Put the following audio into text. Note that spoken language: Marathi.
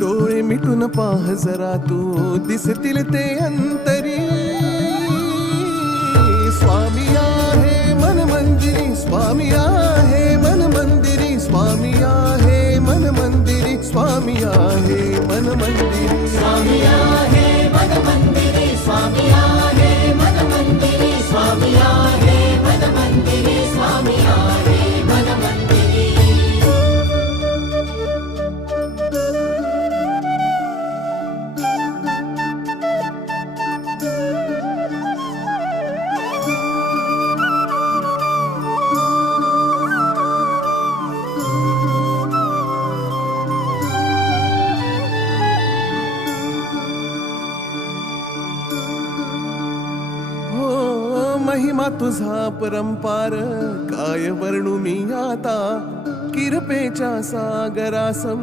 डोळे मिटून पाह जरा तू दिसतील ते अंतरी. स्वामी आहे मन मंदिरी, स्वामी आहे मन मंदिरी, स्वामी आहे मन मंदिरी, स्वामी आहे मन मंदिरी, स्वामी आहे मन मंदिरी, स्वामी आहे मन मंदिरी, स्वामी आहे मन मंदिरी, स्वामी आहे मन मंदिरी. महिमा तुझा परंपार काय वर्णू मी आता. किरपेच्या सागरासम